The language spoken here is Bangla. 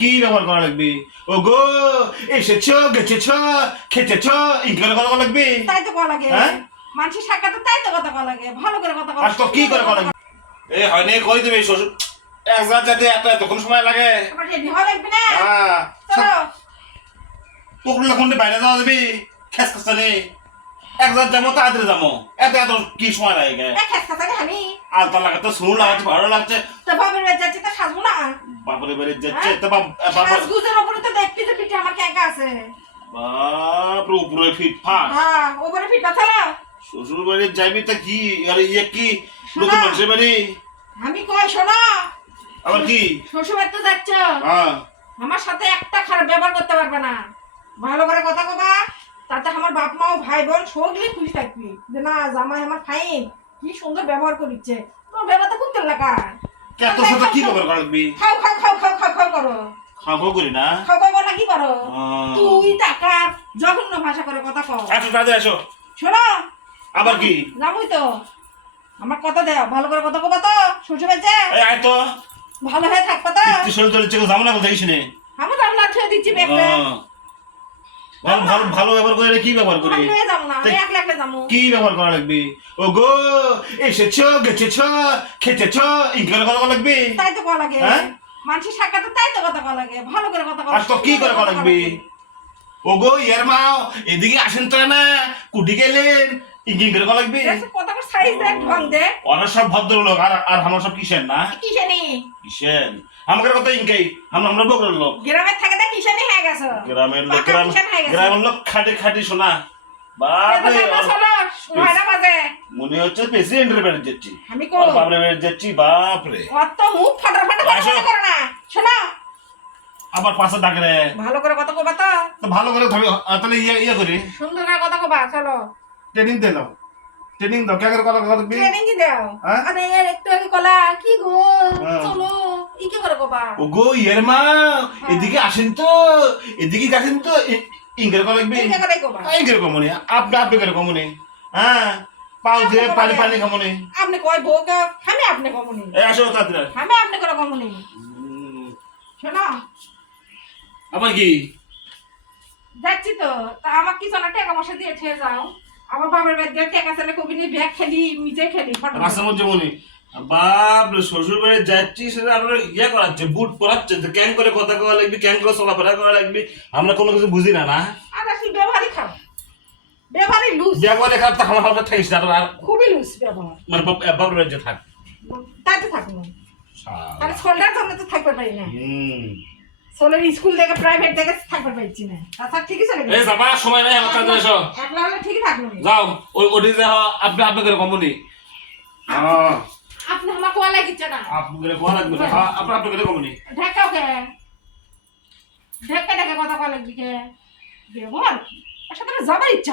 কি ব্যবহার করা লাগবে? ও গো এসেছো গেছেছো খেতেছো ইনকার কথা কওয়া লাগবে। তাই তো কওয়া লাগে। হ্যাঁ? মানুষের সাক্ষাতে তাই তো কথা কওয়া লাগে। ভালো করে কথা কওয়া। আর তো কি করে কওয়া লাগবে? এ হয়নি কই দিবে শ্বশুর একবার যাতে এতক্ষণ সময় লাগে। আমার রেডি হওয়া লাগবে না। হ্যাঁ চলো। পকড়লে কোনটা বাইরে যাওয়া যাবে খেস খাসানে একবার যাবো তাড়াতাড়ি যাবো এত এত কি সময় লাগে গে? খেসখাসানি আমি আলতা লাগাতে শুরু লাগাচ্ছে ভালো লাগছে। তো বাপের বাড়ি যাচ্ছি তো সাজবো না। বাপরে বাড়ি যাচ্ছে হ্যাঁ? তো বাবা সাজগুজের উপরে তো দেখবি যে পিঠে আমার কেকা আছে। বাপরে উপরে ফিটফাট হ্যাঁ উপরে পিঠা চলো। শ্বশুর বাড়ি যাইবি তা কি আরে ইয়ে কি নতুন মানুষের বাড়ি আমি কই শোনো আবার কি? শ্বশুর বাড়ি তো যাচ্ছ হ্যাঁ আমার সাথে একটা খারাপ ব্যবহার করতে পারবে না। ভালো করে কথা কবা তাতে আমার বাপ মা ও ভাই বোন সকলে খুশি থাকবি যে না জামাই আমার ফাইন কি সুন্দর ব্যবহার করিচ্ছে। তোমার ব্যবহার তো খুব তেল লাগা। কে তোর সাথে কি ব্যবহার করা লাগবি? খাও খাও খাও খাও খাও খাও করো। খাবো করি না খাও খাও না কি করো? আহ। তুই টাকা জঘন্য ভাষা করে কথা কও। আসো তাড়াতাড়ি আসো শোনো আবার কি? জামুই তো আমার কথা দেও ভালো করে কথা কবা তো শ্বশুর বাড়িতে এই আয় তো ভালো হয়ে থাকবা তো। তুই শরীর চলে চেক যাবো না কোথায় নে আমি তো আপনার ছেড়ে দিচ্ছি ব্যাগটা। ভালো ভালো ভালো ব্যবহার করে কি ব্যবহার করি? আমি লয়ে যাবো না আমি একলা একলা যাবো। কি ব্যবহার করা লাগবে? ও গো এসেছো গেছেছো খেতেছো ইনকার কথা কওয়া লাগবে। তাই তো কওয়া লাগে। হ্যাঁ? মানুষের সাক্ষাতে তাই তো কথা কওয়া লাগে। ভালো করে কথা কওয়া। আর তো কি করে কওয়া লাগবে? ও গো ইয়ার মাও এদিকে আসেন তো না কুটি গেলেন ইনকিং করে কওয়া লাগবে। দেখছো কথা কর সাইজ দেখ ঢং দে। ওরা সব ভদ্রলোক আর আর আমরা সব কিসের না কি জানি কিসের আমাদের কথা ইনকাই আমরা বগরের লোক গ্রামে থাকে না কি জানি হয়ে গেছে। গ্রামের লোক পাকা কিষান হয়ে গেছে। গ্রামের লোক খাটি খাটি শোনা বাপরে নয়টা বাজে মনে হচ্ছে প্রেসিডেন্টের বাড়ি যাচ্ছি আমি কো আর বাপরে বাড়ি যাচ্ছি বাপরে অত মুখ ফাটার ফাটা আসো। কথা করে না শোনো আবার পাশে ডাকে রে ভালো করে কথা কবা তো তো ভালো করে ধরি তাহলে ইয়ে করি সুন্দর করে কথা কবা চলো ট্রেনিং দে দাও ট্রেনিং দাও কে করে কথা কথা দিবি ট্রেনিং কি দাও হ্যাঁ? আরে একটু আগে কলা কি গো হ্যাঁ। চলো ই কি করে কবা ও গো ইয়ের মা এদিকে আসেন তো এদিকে আসেন তো ইংরেজি কথা লাগবে এই কি করে কবা ইংরেজি কমনে আপনি করে কমনে হ্যাঁ পাও দিয়ে পানি পানি খামনে আপনি কয় বউকে আপনি কমনি এই আসো তাড়াতাড়ি আপনি করে কমনি শোনো আবার কি যাচ্ছি তো তা আমার কি জানা টাকা পয়সা দিয়ে ঠেয়ে যাও আমার বাবার বাড়ি দিয়ে টাকা চালে কবি নিয়ে ব্যাগ খেলি নিজে খেলি রাস্তার মধ্যে মনে বাপ রে শ্বশুর বাড়ি যাচ্ছি সেটা আমরা ইয়ে করাচ্ছে বুট পরাচ্ছে ক্যাং করে কথা কওয়া লাগবে ক্যাং করে চলাফেরা করা লাগবে আমরা কোনো কিছু বুঝি না না আর আসি ব্যবহারই খারাপ ব্যবহারই লুজ দেখবো খারাপ তো আমার হালকা থাকিস না আর খুবই লুজ ব্যবহার মানে বাপের বাড়ি থাক তাই তো থাকবো তাহলে সোলটার জন্য তো থাকতে পারি না হুম সোলের স্কুল থেকে প্রাইভেট থেকে থাকতে পারছি না তাছাড়া ঠিকই চলে এই যাবা সময় নাই আমার কাছে এসো একলা হলে ঠিকই থাকলো যাও ওই ওটি যে আপনি আপনি করে কমনি আপনি আমার কোয়া লাগিচ্ছে না আপনি করে কোয়া লাগবে না আপনি আপনি করে কমনি ঢাকাও কে ঢাকা ঢাকা কথা কোয়া লাগবে কে ব্যবহার আসলে যাবার ইচ্ছা